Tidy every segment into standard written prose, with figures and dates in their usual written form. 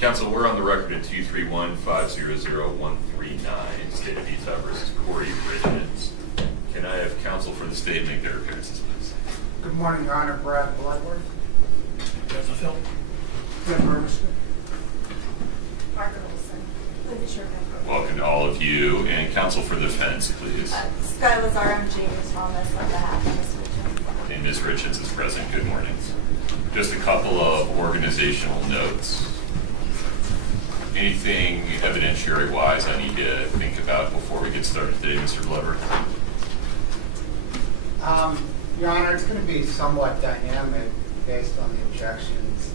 Council, we're on the record at 231-500-139, State of Utah versus Kouri Richins. Can I have counsel for the state make their appearances, please? Good morning, Your Honor. Brad Bloodworth. Joseph Hill. Tim Burmester. Margaret Olson. Linda Sherman. Welcome to all of you, and counsel for the defense, please. Sky Lazar and James Thomas on behalf of Ms. Richins. And Ms. Richins is present. Good morning. Just a couple of organizational notes. Anything evidentiary-wise I need to think about before we get started today, Mr. Bloodworth? Your Honor, it's going to be somewhat dynamic based on the objections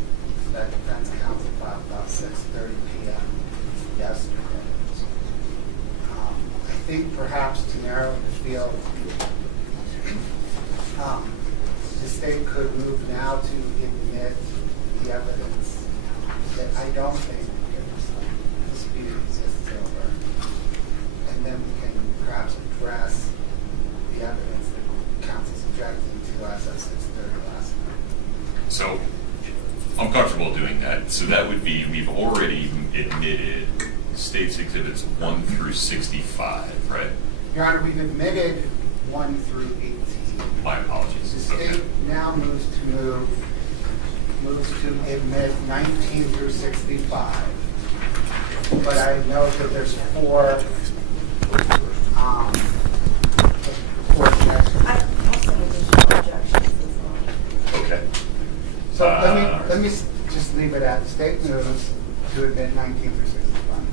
that defense counsel filed about 6:30 p.m. yesterday. I think perhaps to narrow the field, the state could move now to admit the evidence that I don't think dispute exists over, and then we can perhaps address the evidence that counsel's objecting to as of 6:30 last night. So I'm comfortable doing that. So that would be, we've already admitted states exhibits 1 through 65, right? Your Honor, we've admitted 1 through 18. My apologies. The state now moves to admit 19 through 65. But I know that there's four connections. I have some additional objections as well. Okay. So let me just leave it at the state moves to admit 19 through 65.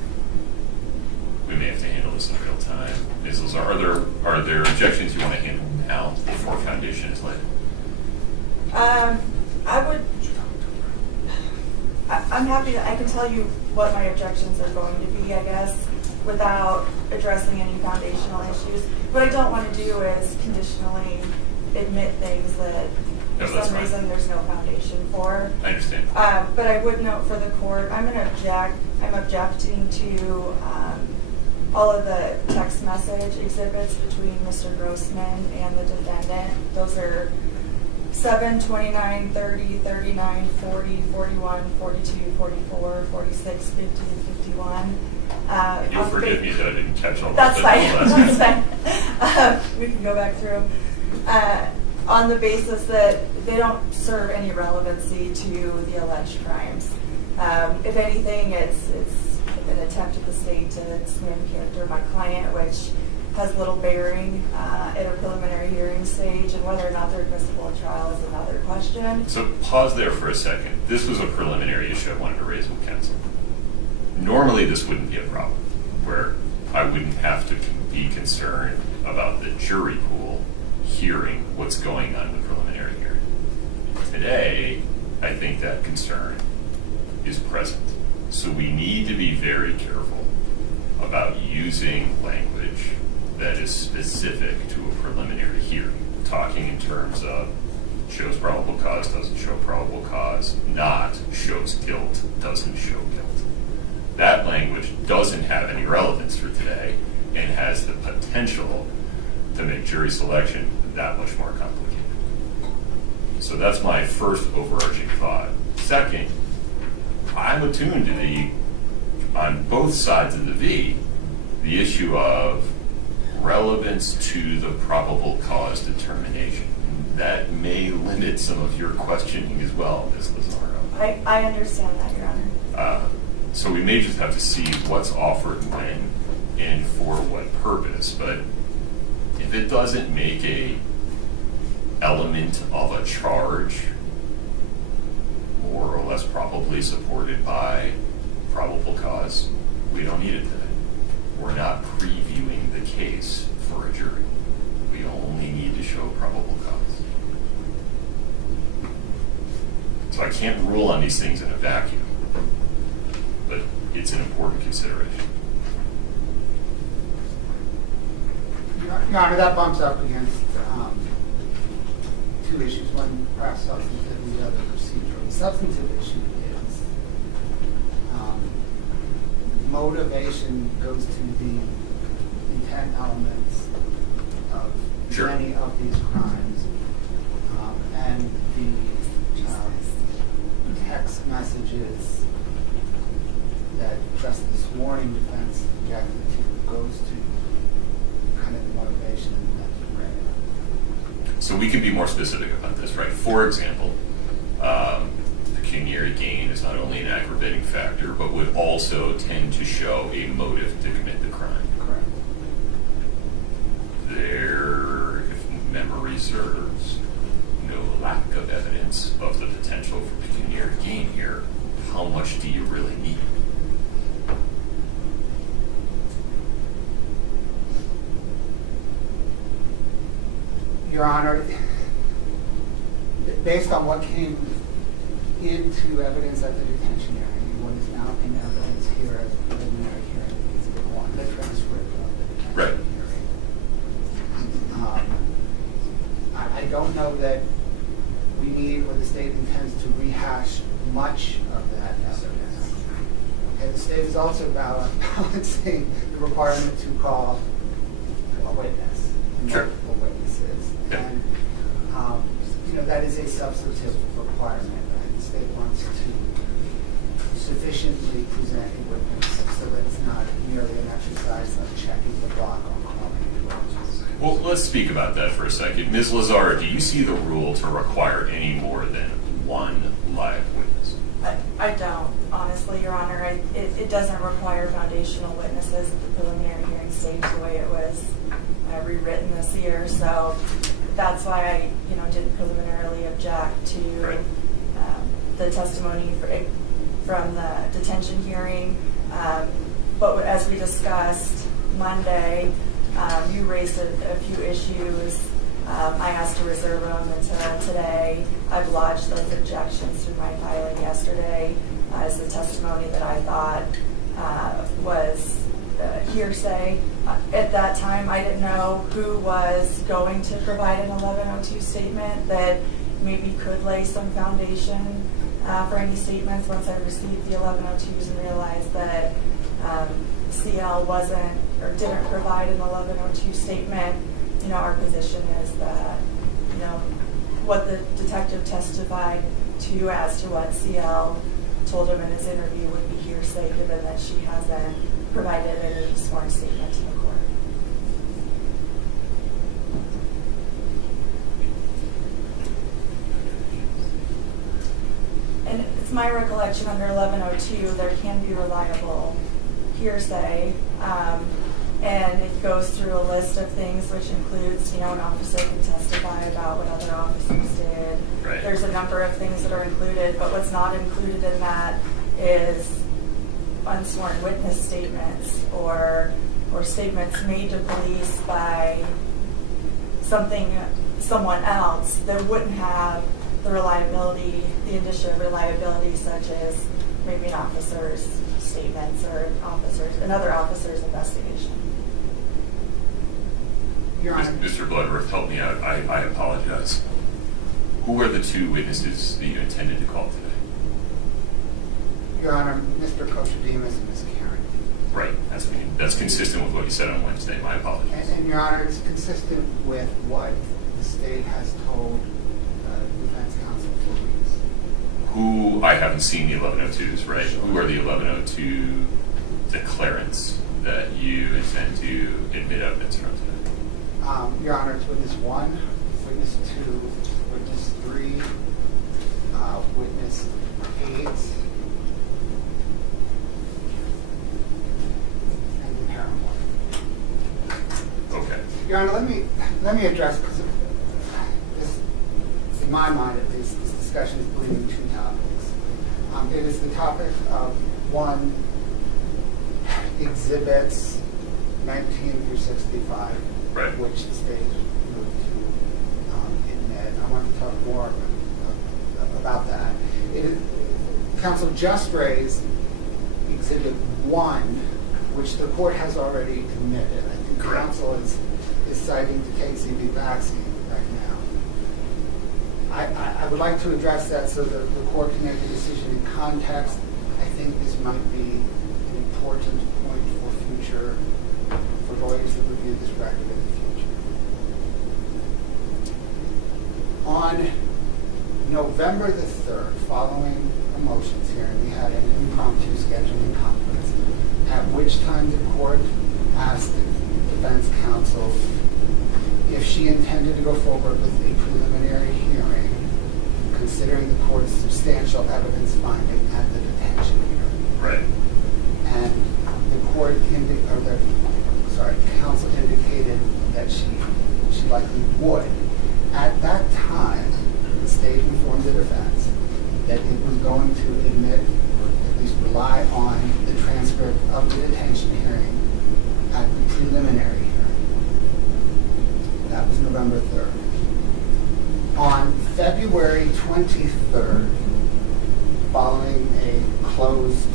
We may have to handle this in real time. Ms. Lazar, are there objections you want to handle now before foundation is laid? I'm happy that I can tell you what my objections are going to be, I guess, without addressing any foundational issues. What I don't want to do is conditionally admit things that for some reason there's no foundation for. I understand. But I would note for the court, I'm objecting to all of the text message exhibits between Mr. Grossman and the defendant. Those are 7, 29, 30, 39, 40, 41, 42, 44, 46, 50, 51. You'll forgive me that I didn't catch all That's that. fine. That's fine. We can go back through on the basis that they don't serve any relevancy to the alleged crimes. If anything, it's an attempt at the state to smear the character of my client, which has little bearing at a preliminary hearing stage, and whether or not they're admissible at trial is another question. So pause there for a second. This was a preliminary issue I wanted to raise with counsel. Normally this wouldn't be a problem, where I wouldn't have to be concerned about the jury pool hearing what's going on in the preliminary hearing. Today, I think that concern is present. So we need to be very careful about using language that is specific to a preliminary hearing, talking in terms of shows probable cause, doesn't show probable cause, not shows guilt, doesn't show guilt. That language doesn't have any relevance for today and has the potential to make jury selection that much more complicated. So that's my first overarching thought. Second, I'm attuned to on both sides of the V, the issue of relevance to the probable cause determination. That may limit some of your questioning as well, Ms. Lazaro. I understand that, Your Honor. So we may just have to see what's offered when and for what purpose. But if it doesn't make a element of a charge, more or less probably supported by probable cause, we don't need it today. We're not previewing the case for a jury. We only need to show probable cause. So I can't rule on these things in a vacuum, but it's an important consideration. Your Honor, that bumps up against two issues. One perhaps substantive and the other procedural. The substantive issue is motivation goes to the intent elements of many of these crimes, and the text messages warning defense objected to goes to kind of the motivation and the mental. So we can be more specific about this, right? For example, pecuniary gain is not only an aggravating factor, but would also tend to show a motive to commit the crime. Correct. There, if memory serves, no lack of evidence of the potential for pecuniary gain here. How much do you really need? Your Honor, based on what came into evidence at the detention hearing, and what is now in evidence here at the preliminary hearing, is the transcript of the detention Right. hearing. I don't know that we need or the state intends to rehash much of that evidence. And the state is also balancing the requirement to call a witness, Sure. multiple witnesses. Yeah. And, that is a substantive requirement. Right? The state wants to sufficiently present a witness so that it's not merely an exercise of checking the block on calling witnesses. Well, let's speak about that for a second. Ms. Lazar, do you see the rule to require any more than one live witness? I don't, honestly, Your Honor. It doesn't require foundational witnesses at the preliminary hearing stage the way it was rewritten this year. So that's why I, didn't preliminarily object to Right. the testimony from the detention hearing. But as we discussed Monday, you raised a few issues. I asked to reserve them until today. I've lodged those objections through my filing yesterday as the testimony that I thought was hearsay. At that time, I didn't know who was going to provide an 1102 statement that maybe could lay some foundation for any statements. Once I received the 1102s and realized that CL wasn't or didn't provide an 1102 statement, our position is that, what the detective testified to as to what CL told him in his interview would be hearsay, given that she hasn't provided any sworn statement to the court. And it's my recollection under 1102, there can be reliable hearsay. And it goes through a list of things, which includes, an officer can testify about what other officers did. Right. There's a number of things that are included, but what's not included in that is unsworn witness statements or statements made to police by someone else that wouldn't have the reliability, the indicia of reliability, such as maybe an officer's statements or another officer's investigation. Your Honor, Mr. Bloodworth, help me out. I apologize. Who are the two witnesses that you intended to call today? Your Honor, Mr. Kochadimas and Ms. Karen. Right. That's consistent with what you said on Wednesday. My apologies. And Your Honor, it's consistent with what the state has told defense counsel for weeks. Who, I haven't seen the 1102s, right? Who are the 1102 declarants that you intend to admit evidence from today? Your Honor, it's witness 1, witness 2, witness 3, witness 8, and the parent one. Okay. Your Honor, let me address, because this, in my mind at least, this discussion is bleeding two topics. It is the topic of, one, exhibits 19 through 65, Right. which the state moved to admit. I want to talk more about that. Counsel just raised exhibit 1, which the court has already admitted. I think Correct. counsel is citing the KCB vaccine right now. I would like to address that so that the court can make a decision in context. I think this might be an important point for lawyers to review this record in the future. On November the 3rd, following a motions hearing, we had an impromptu scheduling conference at which time the court asked the defense counsel if she intended to go forward with a preliminary hearing, considering the court's substantial evidence finding at the detention hearing. Right. And the court counsel indicated that she likely would. At that time, the state informed the defense that it was going to admit, or at least rely on, the transcript of the detention hearing at the preliminary hearing. That was November 3rd. On February 23rd, following a closed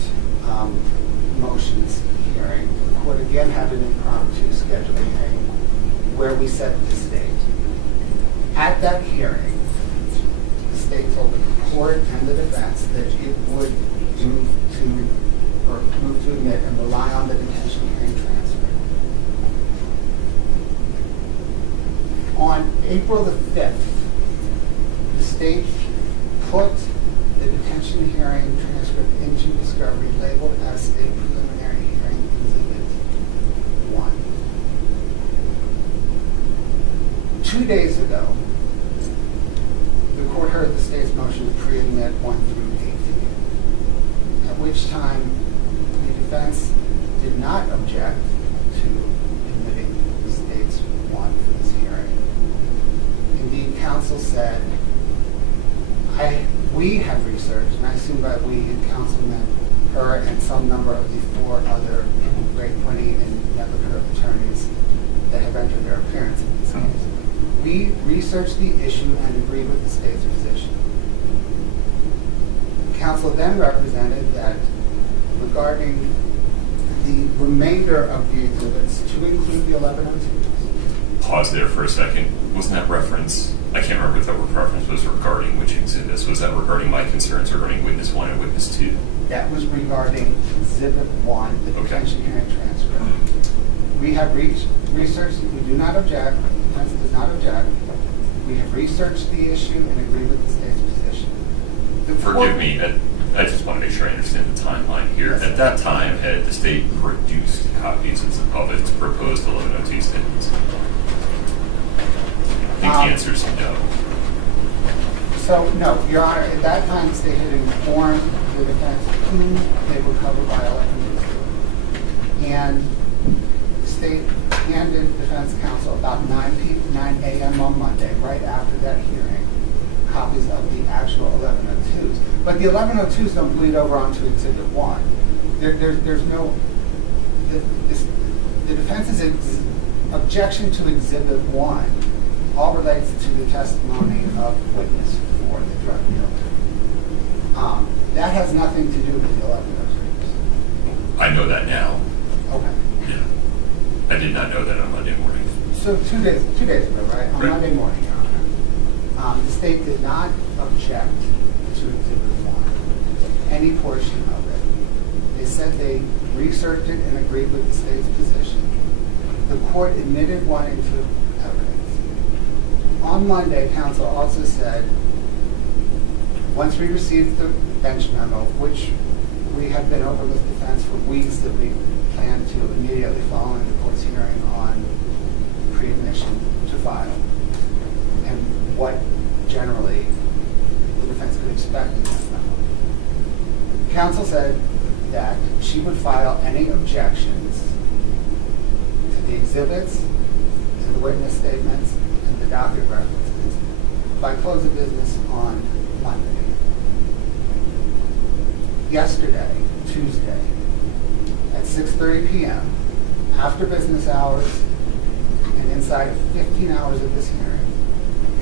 motions hearing, the court again had an impromptu scheduling hearing where we set the date. At that hearing, the state told the court and the defense that it would move to admit and rely on the detention hearing transcript. On April the 5th, the state put the detention hearing transcript into discovery, labeled as State Preliminary Hearing Exhibit 1. 2 days ago, the court heard the state's motion to pre-admit 1 through 18, at which time the defense did not object to admitting the state's 1 for this hearing. Indeed, counsel said, we have researched, and I assume by we, counsel meant her and some number of the 4 other Great Plenty and Never attorneys that have entered their appearance in this case. We researched the issue and agreed with the state's position. Counsel then represented that regarding the remainder of the exhibits, to include the 1102s. Pause there for a second. Wasn't that reference, I can't remember if that reference was regarding which exhibits. Was that regarding my concerns regarding witness 1 and witness 2? That was regarding Exhibit 1, the detention hearing transcript. We have researched, we do not object, the defense does not object. We have researched the issue and agree with the state's position. Forgive me, I just want to make sure I understand the timeline here. Yes, At that time, had the state produced copies of its proposed 1102 statements? I think the answer is no. So, no, Your Honor, at that time, the state had informed the defense who they were covered by 1102. And the state handed defense counsel about 9 a.m. on Monday, right after that hearing, copies of the actual 1102s. But the 1102s don't bleed over onto Exhibit 1. There's no... The defense's objection to Exhibit 1 all relates to the testimony of witness for the drug dealer. That has nothing to do with the 1102s. I know that now. Okay. Yeah. I did not know that on Monday morning. So 2 days ago, right? On Right. Monday morning, Your Honor, the state did not object to Exhibit 1, any portion of it. They said they researched it and agreed with the state's position. The court admitted 1 into evidence. On Monday, counsel also said, once we received the bench memo, which we have been over with defense for weeks, that we plan to immediately following the court's hearing on pre-admission to file, and what generally the defense could expect in that memo. Counsel said that she would file any objections to the exhibits, to the witness statements, and the docket references by close of business on Monday. Yesterday, Tuesday, at 6:30 p.m., after business hours and inside of 15 hours of this hearing,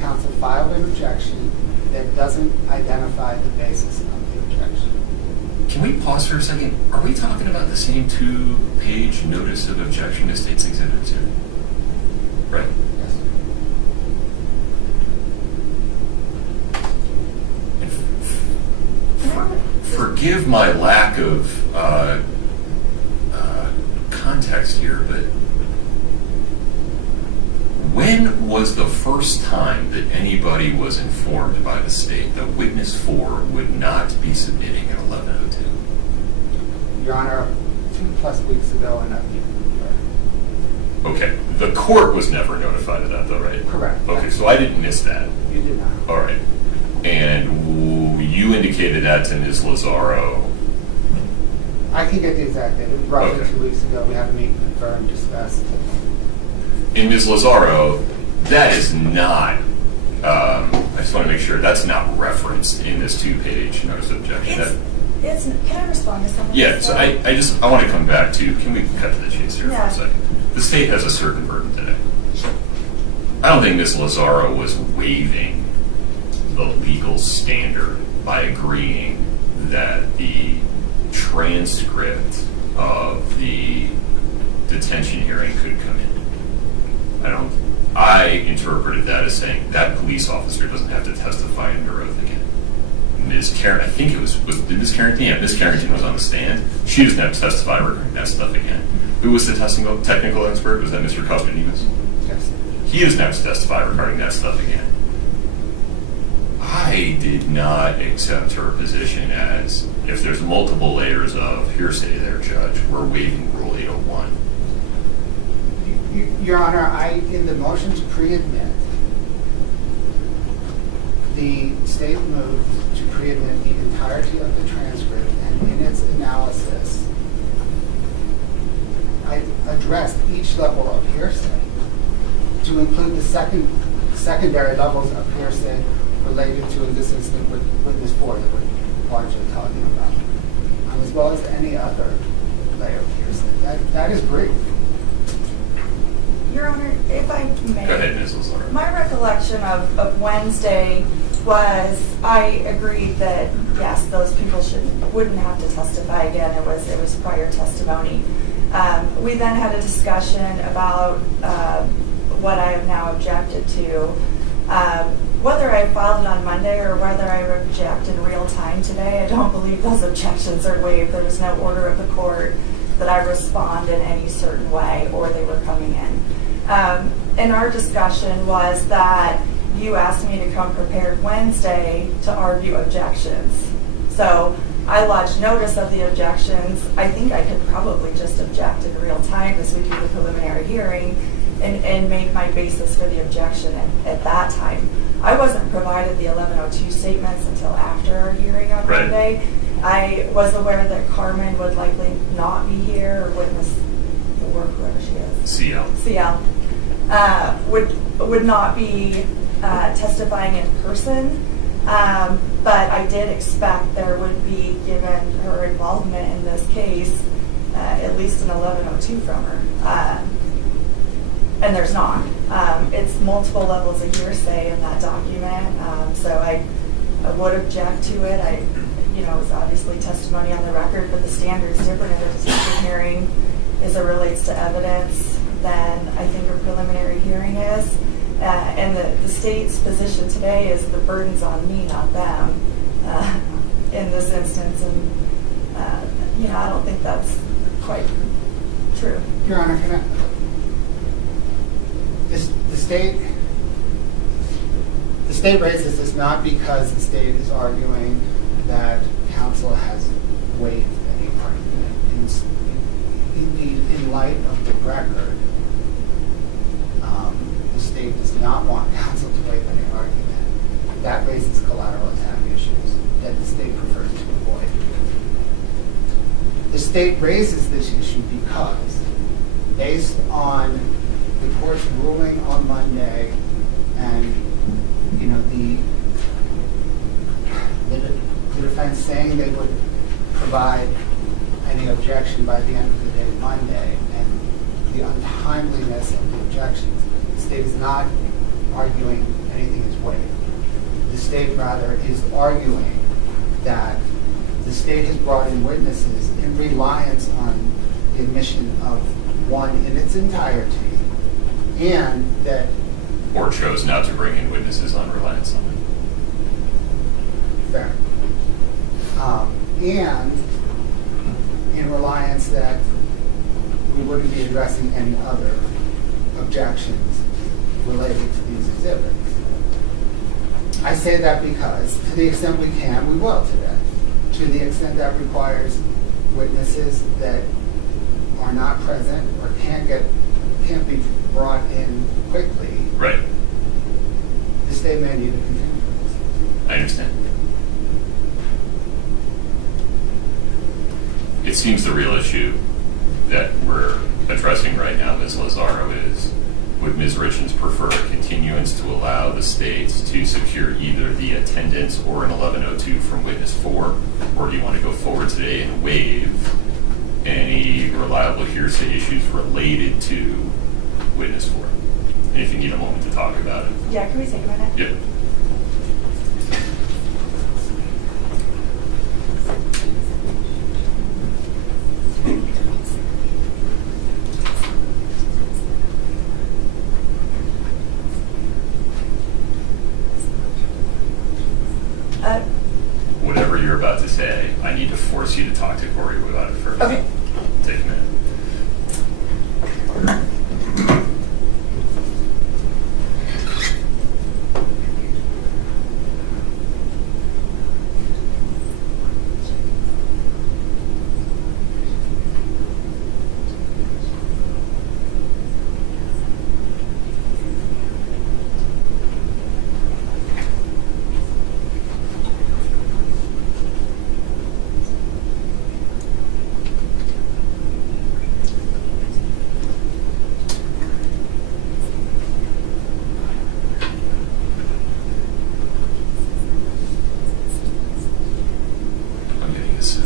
counsel filed an objection that doesn't identify the basis of the objection. Can we pause for a second? Are we talking about the same 2-page notice of objection to state's exhibits here? Right. Yes. Forgive my lack of context here, but when was the first time that anybody was informed by the state that witness 4 would not be submitting an 1102? Your Honor, 2+ weeks ago and I'm even Okay, the court was never notified of that though, right? Correct. Okay, so I didn't miss that. You did not. All right. And you indicated that to Ms. Lazaro. I can get the exact date. It was roughly Okay. 2 weeks ago. We had a meeting, confirmed, discussed. In Ms. Lazaro, that is not, I just want to make sure, that's not referenced in this 2-page notice of objection. Can I respond to something? Yeah, so I want to come back to, can we cut to the chase here for Yeah. a second? The state has a certain burden today. I don't think Ms. Lazaro was waiving the legal standard by agreeing that the transcript of the detention hearing could come in. I interpreted that as saying that police officer doesn't have to testify under oath again. Ms. Carrington, I think it was did Ms. Carrington? Yeah, Ms. Carrington was on the stand. She doesn't have to testify regarding that stuff again. Who was the technical expert? Was that Mr. Cosminides? Yes. He doesn't have to testify regarding that stuff again. I did not accept her position as, if there's multiple layers of hearsay there, Judge, we're waiving Rule 801. Your Honor, in the motion to pre-admit, the state moved to pre-admit the entirety of the transcript, and in its analysis, I addressed each level of hearsay to include the secondary levels of hearsay related to, in this instance, witness 4 that we're largely talking about, as well as any other layer of hearsay. That is brief. Your Honor, if I may. Go ahead, Ms. Lazaro. My recollection of Wednesday was I agreed that, yes, those people wouldn't have to testify again. It was prior testimony. We then had a discussion about what I have now objected to. Whether I filed it on Monday or whether I object in real time today, I don't believe those objections are waived. There was no order of the court that I respond in any certain way or they were coming in. And our discussion was that you asked me to come prepared Wednesday to argue objections. So I lodged notice of the objections. I think I could probably just object in real time as we do the preliminary hearing and make my basis for the objection at that time. I wasn't provided the 1102 statements until after our hearing on Right. Monday. I was aware that Carmen would likely not be here, or witness 4, whoever she is. CL. Would not be testifying in person, but I did expect there would be, given her involvement in this case, at least an 1102 from her. And there's not. It's multiple levels of hearsay in that document, so I would object to it. It was obviously testimony on the record, but the standard's different in a detention hearing as it relates to evidence than I think a preliminary hearing is. And the state's position today is the burden's on me, not them, in this instance. And, I don't think that's quite true. Your Honor, the state raises this not because the state is arguing that counsel has waived any argument. Indeed, in light of the record, the state does not want counsel to waive any argument. That raises collateral attack issues that the state prefers to avoid. The state raises this issue because, based on the court's ruling on Monday and the defense saying they would provide any objection by the end of the day Monday, and the untimeliness of the objections, the state is not arguing anything is waived. The state, rather, is arguing that the state has brought in witnesses in reliance on the admission of one in its entirety, and that... Or chose not to bring in witnesses on reliance on it. Fair. And in reliance that we wouldn't be addressing any other objections related to these exhibits. I say that because, to the extent we can, we will today. To the extent that requires witnesses that are not present or can't be brought in quickly, Right. the state may need a continuance. I understand. It seems the real issue that we're addressing right now, Ms. Lazaro, is would Ms. Richins prefer a continuance to allow the states to secure either the attendance or an 1102 from witness 4, or do you want to go forward today and waive any reliable hearsay issues related to witness 4? And if you need a moment to talk about it. Yeah, can we take a minute? Yep. Whatever you're about to say, I need to force you to talk to Kouri about it first. Okay. Take a minute. I'm getting this.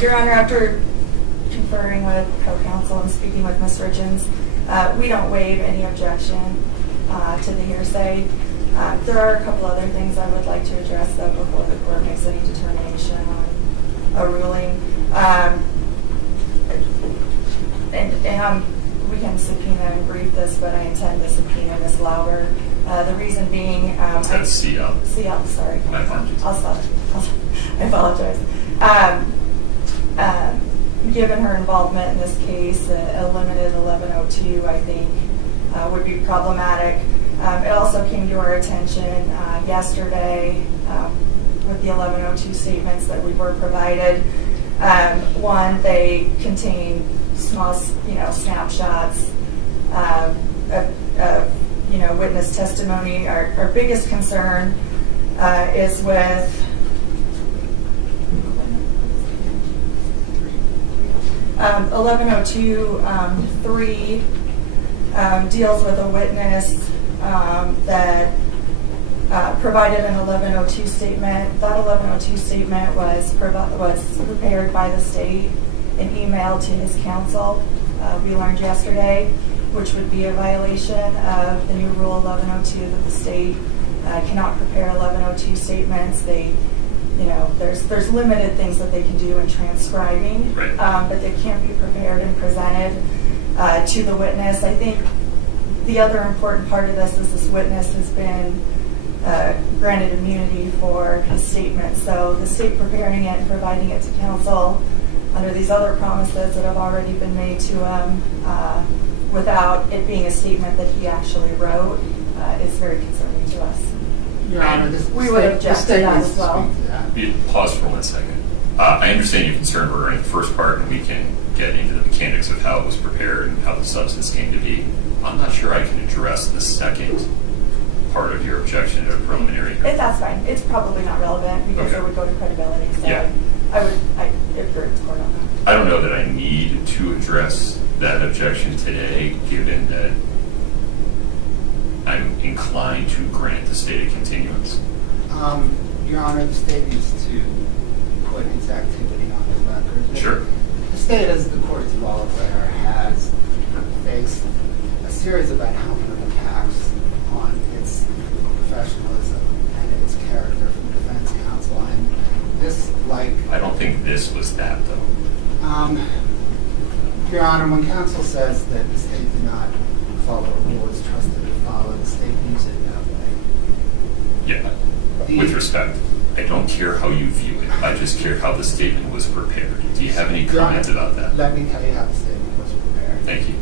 Your Honor, after conferring with co-counsel and speaking with Ms. Richins, we don't waive any objection to the hearsay. There are a couple other things I would like to address though before the court makes any determination on a ruling. We can subpoena and brief this, but I intend to subpoena Ms. Lauer. The reason being, That's CL. CL, sorry. My apologies. I'll stop. I apologize. Given her involvement in this case, a limited 1102, I think, would be problematic. It also came to our attention yesterday with the 1102 statements that we were provided. One, they contain small, snapshots of witness testimony. Our biggest concern is with 1102.3 deals with a witness that provided an 1102 statement. That 1102 statement was prepared by the state and emailed to his counsel. We learned yesterday, which would be a violation of the new rule 1102 that the state cannot prepare 1102 statements. There's limited things that they can do in transcribing, Right. But they can't be prepared and presented to the witness. I think the other important part of this is this witness has been granted immunity for his statement. So the state preparing it and providing it to counsel under these other promises that have already been made to him without it being a statement that he actually wrote is very concerning to us. Your Honor, We would object to that as well. Pause for 1 second. I understand your concern regarding the first part, and we can get into the mechanics of how it was prepared and how the substance came to be. I'm not sure I can address the second part of your objection to a preliminary hearing. That's fine. It's probably not relevant because Okay. it would go to credibility. So Yeah. I agree with the court on that. I don't know that I need to address that objection today, given that I'm inclined to grant the state a continuance. Your Honor, the state needs to put its activity on the record. Sure. The state, as the court is well aware, has faced a series of ad hominem attacks on its professionalism and its character from the defense counsel. And this, I don't think this was that, though. Your Honor, when counsel says that the state did not follow a rule it's trusted to follow, the state views it that way. Yeah. With respect, I don't care how you view it. I just care how the statement was prepared. Do you have any Your comments Honor, about that? Let me tell you how the statement was prepared. Thank you.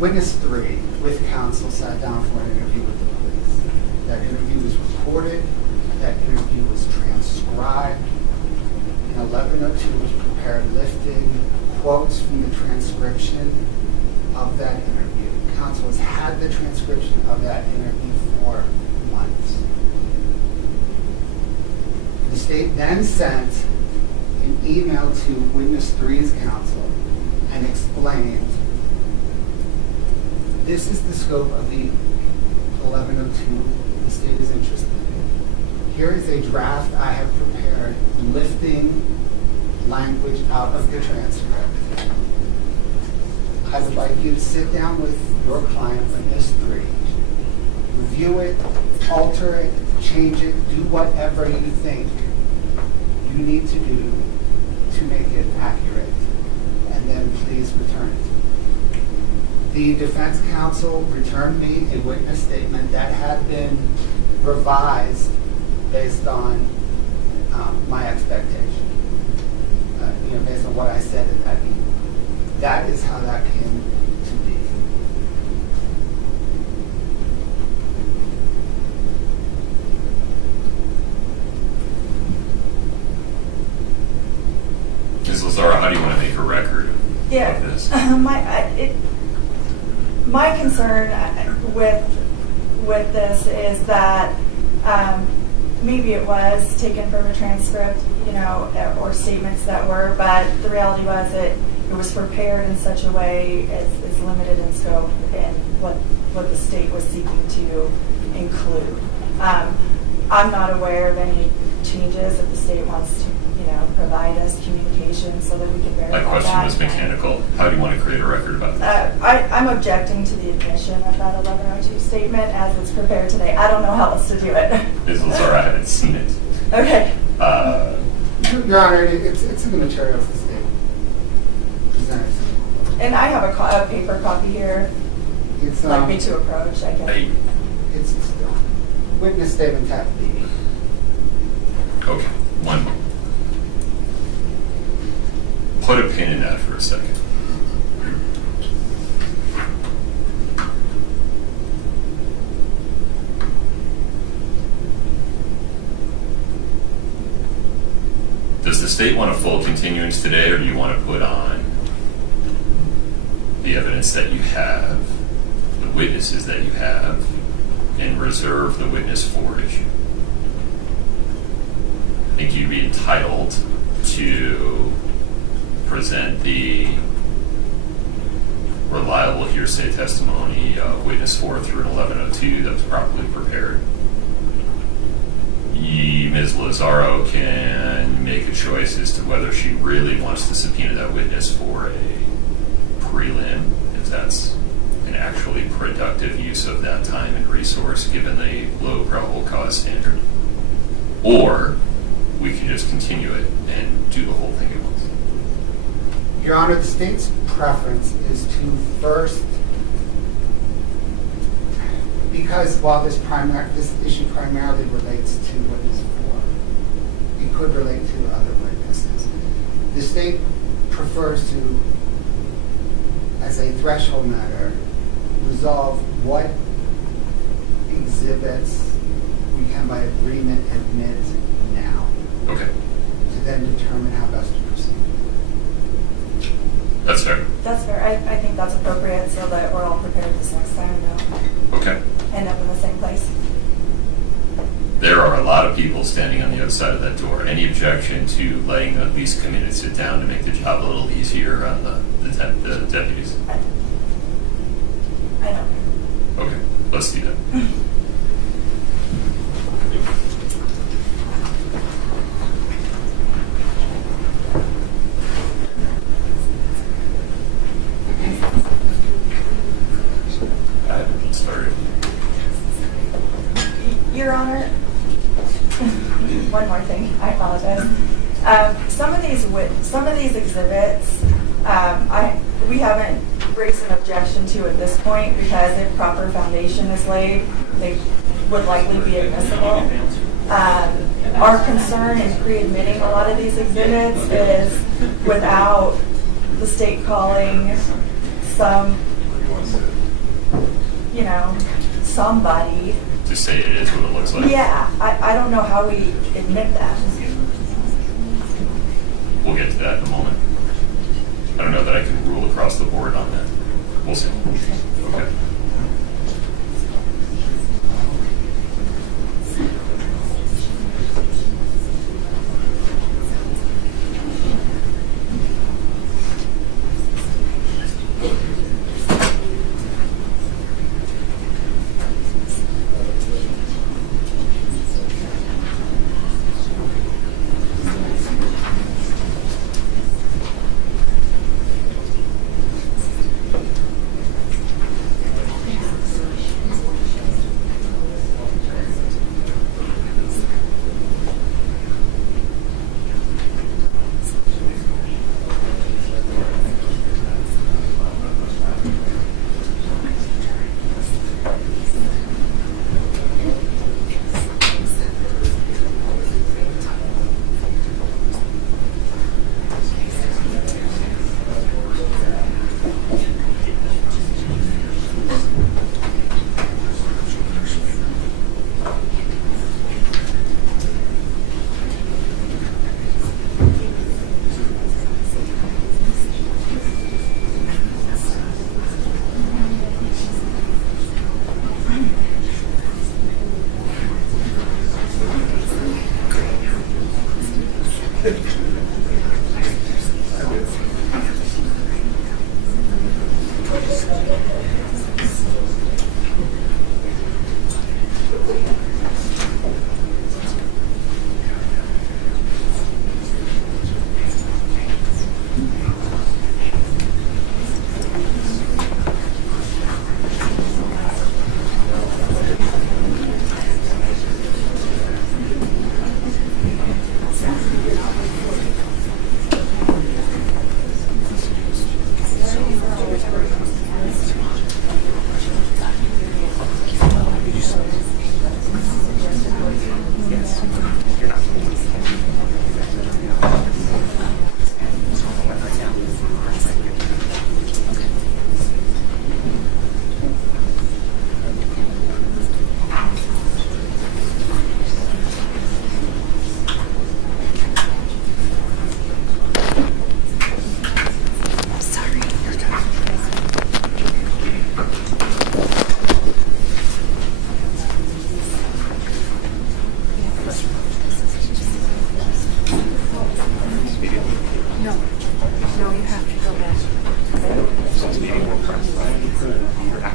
witness 3 with counsel sat down for an interview with the police. That interview was recorded. That interview was transcribed. In 1102 was prepared lifting quotes from the transcription of that interview. Counsel has had the transcription of that interview for months. The state then sent an email to witness 3's counsel and explained, this is the scope of the 1102 the state is interested in. Here is a draft I have prepared, lifting language out of the transcript. I would like you to sit down with your client, witness 3, review it, alter it, change it, do whatever you think you need to do to make it accurate, and then please return it. The defense counsel returned me a witness statement that had been revised based on my expectation, based on what I said at that meeting. That is how that came to be. Ms. Lazaro, how do you want to make a record of this? My concern with this is that maybe it was taken from a transcript, or statements that were, but the reality was it was prepared in such a way it's limited in scope in what the state was seeking to include. I'm not aware of any changes that the state wants to, provide us communication so that we can verify My question that. was mechanical. How do you want to create a record about that? I'm objecting to the admission of that 1102 statement as it's prepared today. I don't know how else to do it. Ms. Lazaro, I haven't seen it. Okay. Your Honor, it's in the materials the state presented. And I have a paper copy here. It's Like me to approach, I can. It's witness statement tab B. Okay, one moment. Put a pin in that for a second. Does the state want a full continuance today, or do you want to put on the evidence that you have, the witnesses that you have, and reserve the witness 4 issue? I think you'd be entitled to present the reliable hearsay testimony of witness 4 through an 1102 that was properly prepared. Ms. Lazaro can make a choice as to whether she really wants to subpoena that witness for a prelim, if that's an actually productive use of that time and resource given the low probable cause standard. Or we can just continue it and do the whole thing at once. Your Honor, the state's preference is to first, because while this issue primarily relates to witness 4, it could relate to other witnesses. The state prefers to, as a threshold matter, resolve what exhibits we can by agreement admit now. Okay, To then determine how best to proceed. that's fair. That's fair. I think that's appropriate so that we're all prepared this next time and don't Okay. end up in the same place. There are a lot of people standing on the other side of that door. Any objection to letting the police come in and sit down to make the job a little easier on the deputies? I don't. Okay, let's do that. Started. Your Honor, one more thing. I apologize. Some of these exhibits, we haven't raised an objection to at this point because if proper foundation is laid, they would likely be admissible. Our concern in pre-admitting a lot of these exhibits is without the state calling some you know, somebody. To say it is what it looks like. Yeah, I don't know how we admit that. We'll get to that in a moment. I don't know that I can rule across the board on that. We'll see. Okay.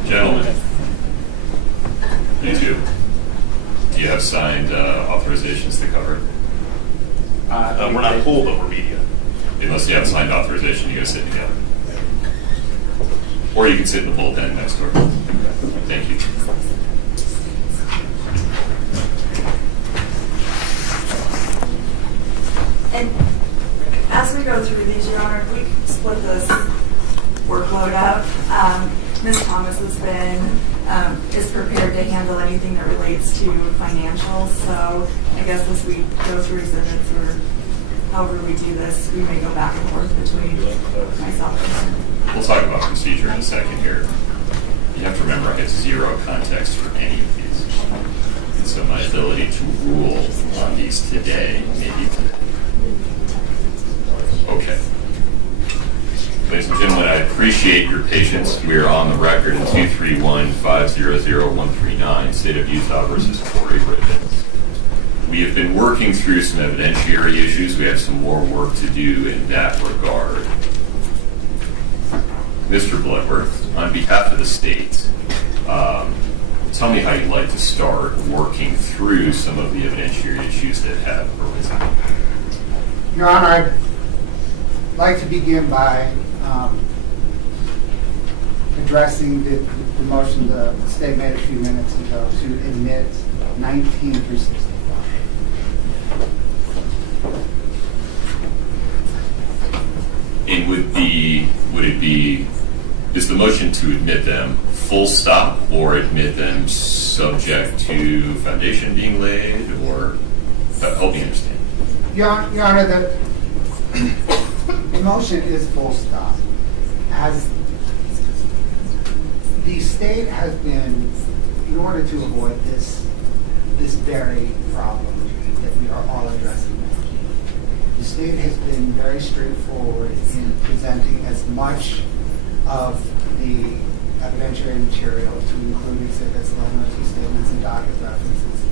Gentlemen, you two, do you have signed authorizations to cover? We're not pool, but we're media. Unless you have signed authorization, you guys sit together. Or you can sit in the bullpen next door. Thank you. And as we go through these, Your Honor, we can split this workload up. Ms. Thomas has been, is prepared to handle anything that relates to financials. So I guess as we go through exhibits or however we do this, we may go back and forth between myself and We'll talk about procedure in a second here. You have to remember I have zero context for any of these. And so my ability to rule on these today may be today. Okay. Ladies and gentlemen, I appreciate your patience. We are on the record in 231-500-139, State of Utah versus Kouri Richins. We have been working through some evidentiary issues. We have some more work to do in that regard. Mr. Bloodworth, on behalf of the state, tell me how you'd like to start working through some of the evidentiary issues that have arisen. Your Honor, I'd like to begin by addressing the motion the state made a few minutes ago to admit 19 through 65. And is the motion to admit them full stop or admit them subject to foundation being laid, or help me understand? Your Honor, the motion is full stop. As The state has been, in order to avoid this very problem that we are all addressing now, the state has been very straightforward in presenting as much of the evidentiary material to include exhibits, 1102 statements, and docket references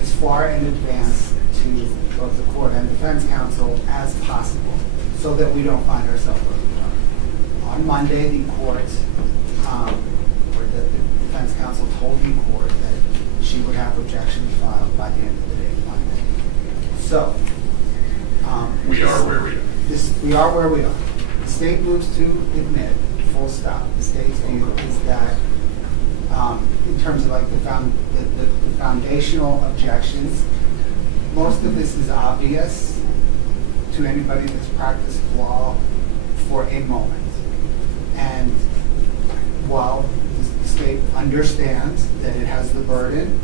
as far in advance to both the court and defense counsel as possible, so that we don't find ourselves where we are. On Monday, the court, or the defense counsel told the court that she would have objections filed by the end of the day Monday. So, We are where we are. we are where we are. The state moves to admit, full stop. The state's view is that, in terms of like the foundational objections, most of this is obvious to anybody that's practiced law for a moment. And while the state understands that it has the burden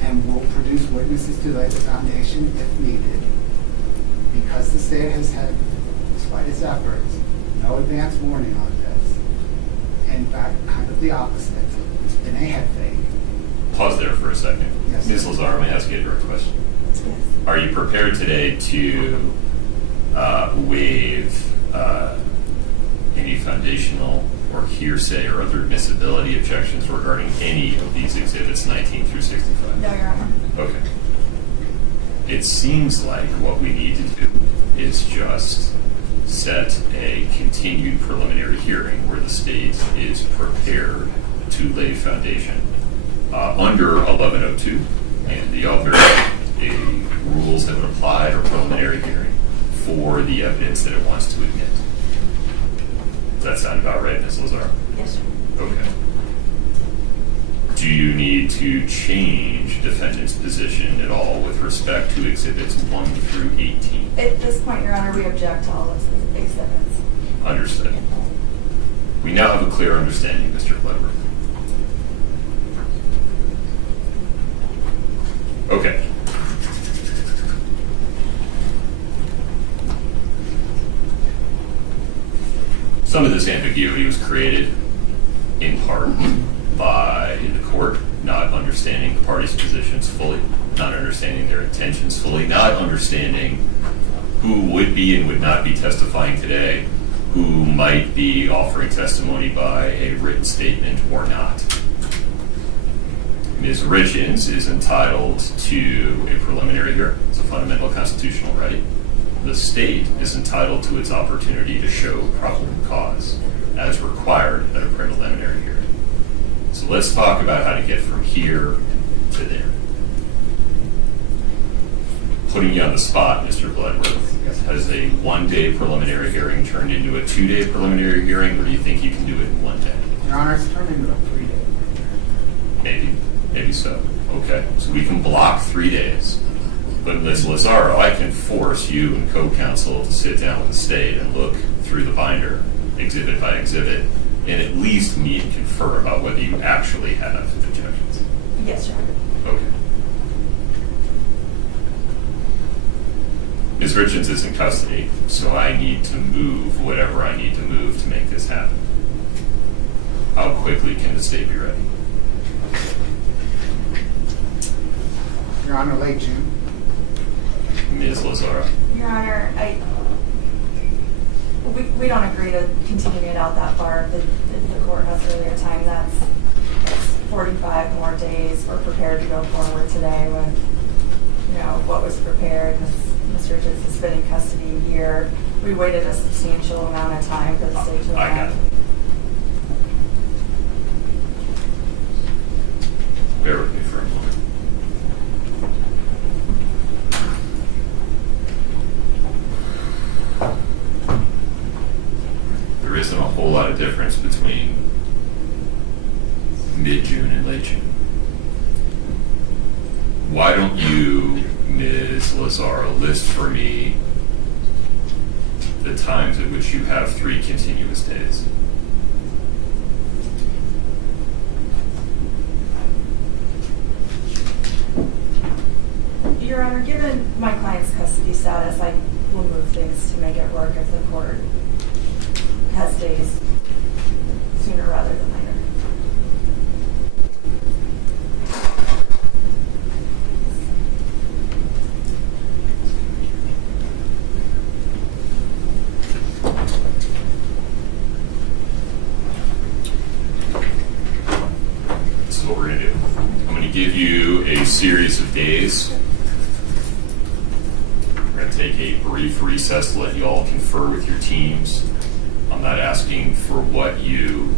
and will produce witnesses to lay the foundation if needed, because the state has had, despite its efforts, no advance warning on this. In fact, kind of the opposite. It's been a head fake. Pause there for a second. Yes. Ms. Lazar, may I ask you a direct question? Are you prepared today to waive any foundational or hearsay or other admissibility objections regarding any of these exhibits 19 through 65? No, Your Honor. Okay. It seems like what we need to do is just set a continued preliminary hearing where the state is prepared to lay foundation under 1102 and the other rules that would apply to a preliminary hearing for the evidence that it wants to admit. Does that sound about right, Ms. Lazar? Yes, sir. Okay. Do you need to change defendant's position at all with respect to exhibits 1 through 18? At this point, Your Honor, we object to all of the exhibits. Understood. We now have a clear understanding, Mr. Clever. Okay. Some of this ambiguity was created in part by the court not understanding the parties' positions fully, not understanding their intentions fully, not understanding who would be and would not be testifying today, who might be offering testimony by a written statement or not. Ms. Richins is entitled to a preliminary hearing. It's a fundamental constitutional right. The state is entitled to its opportunity to show probable cause as required at a preliminary hearing. So let's talk about how to get from here to there. Putting you on the spot, Mr. Bloodworth, Yes. has a one-day preliminary hearing turned into a two-day preliminary hearing, or do you think you can do it in one day? Your Honor, it's turned into a 3-day. Maybe so. Okay, so we can block 3 days. But Ms. Lazaro, I can force you and co-counsel to sit down with the state and look through the binder, exhibit by exhibit, and at least meet and confer about whether you actually have objections. Yes, Your Honor. Okay. Ms. Richins is in custody, so I need to move whatever I need to move to make this happen. How quickly can the state be ready? Your Honor, late June. Ms. Lazaro. Your Honor, we don't agree to continuing it out that far. If the court has earlier time, that's 45 more days. We're prepared to go forward today with, what was prepared. Mr. Richins has been in custody a year. We waited a substantial amount of time for the state to I got it. Bear with me for a moment. There isn't a whole lot of difference between mid-June and late June. Why don't you, Ms. Lazaro, list for me the times at which you have 3 continuous days? Your Honor, given my client's custody status, I will move things to make it work if the court has days sooner rather than later. give you a series of days. We're going to take a brief recess to let you all confer with your teams. I'm not asking for what you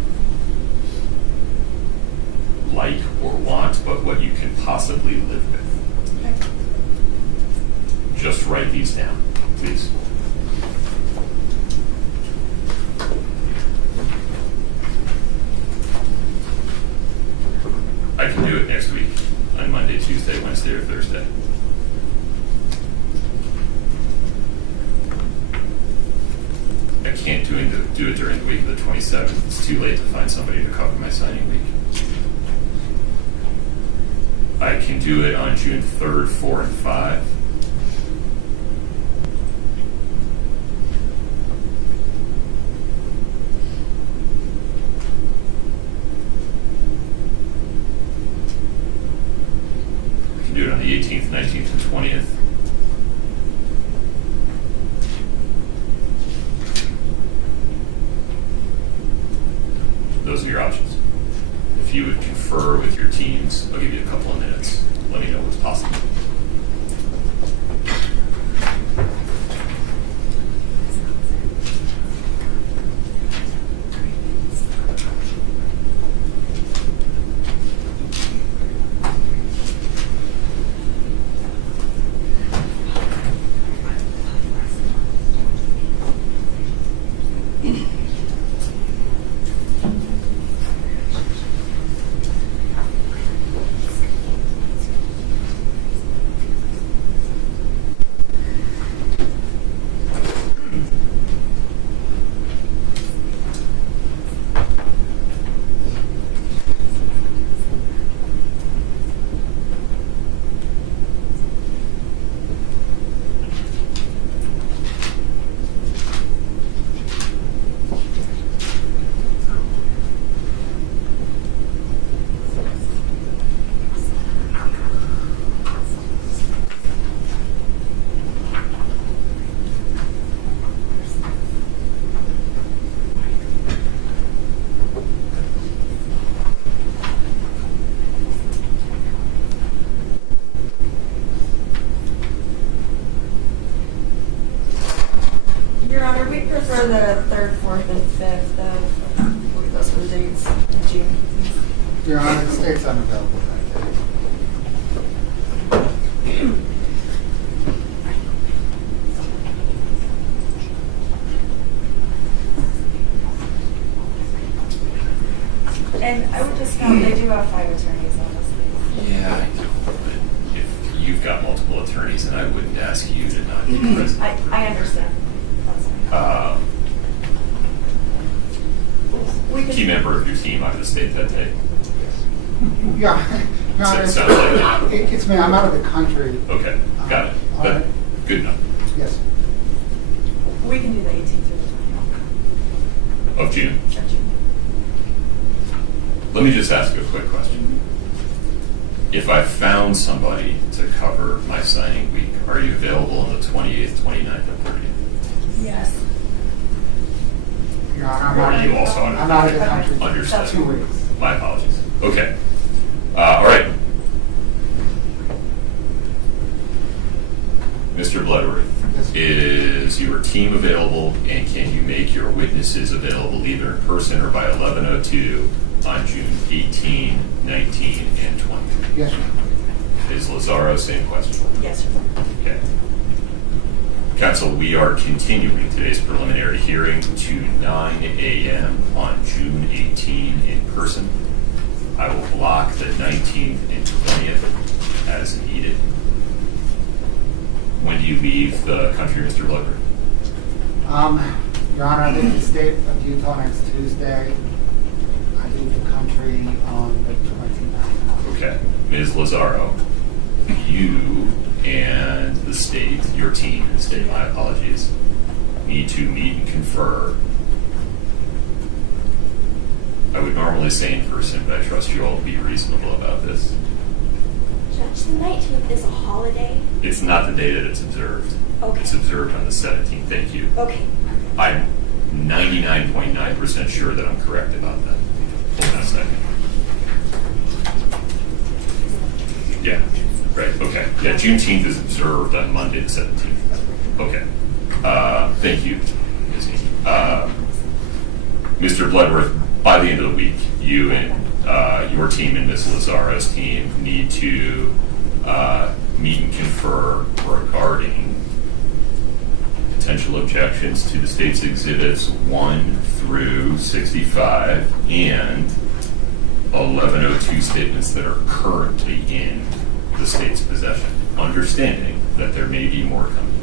like or want, but what you can possibly live with. Okay. Just write these down, please. I can do it next week on Monday, Tuesday, Wednesday, or Thursday. I can't do it during the week of the 27th. It's too late to find somebody to cover my signing week. I can do it on June 3rd, 4, and 5. I can do it on the 18th, 19th, and 20th. Those are your options. If you would confer with your teams, I'll give you a couple of minutes. Let me know what's possible. Your Honor, we prefer the 3rd, 4th, and 5th of, those were the dates in June. Your Honor, the state's unavailable that day. And I would just note, they do have 5 attorneys on this case. Yeah, I know, but if you've got multiple attorneys, then I wouldn't ask you to not be present. I understand. That's fine. We can- Key member of your team out of the state that day. Yeah, Your Honor, Sounds like it's me, I'm out of the country. Okay, got it. All But right. good enough. Yes. We can do the 18th through the 20th Of June. of June. Let me just ask you a quick question. If I found somebody to cover my signing week, are you available on the 28th, 29th, and 30th? Yes. Your Honor, Or are you also out of I'm out of the Okay. country. Understood. 2 weeks. My apologies. Okay. All right. Mr. Bloodworth, Yes. is your team available, and can you make your witnesses available either in person or by 11:02 on June 18, 19, and 20? Yes, Your Honor. Is Lazaro, same question? Yes, Your Honor. Okay. Council, we are continuing today's preliminary hearing to 9 a.m. on June 18 in person. I will block the 19th and 20th as needed. When do you leave the country, Mr. Bloodworth? Your Honor, I leave the state of Utah next Tuesday. I leave the country on the 29th. Okay. Ms. Lazaro, you and the state, your team and state, my apologies, need to meet and confer. I would normally say in person, but I trust you all to be reasonable about this. Judge, the 19th is a holiday. It's not the day that it's observed. Okay. It's observed on the 17th. Thank you. Okay. I'm 99.9% sure that I'm correct about that. Hold on a second. Yeah, right, okay. Yeah, Juneteenth is observed on Monday the 17th. Okay. Thank you, Izzy. Mr. Bloodworth, by the end of the week, you and your team and Ms. Lazzaro's team need to meet and confer regarding potential objections to the state's exhibits 1 through 65 and 1102 statements that are currently in the state's possession, understanding that there may be more coming.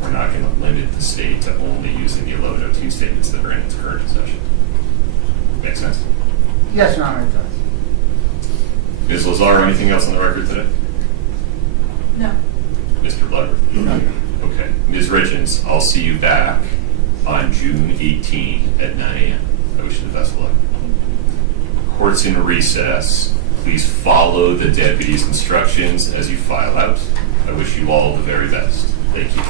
We're not going to limit the state to only using the 1102 statements that are in its current possession. Make sense? Yes, Your Honor, it does. Ms. Lazzaro, anything else on the record today? No. Mr. Bloodworth? No. Okay. Ms. Richins, I'll see you back on June 18 at 9 a.m. I wish you the best of luck. Court's in recess. Please follow the deputy's instructions as you file out. I wish you all the very best. Thank you.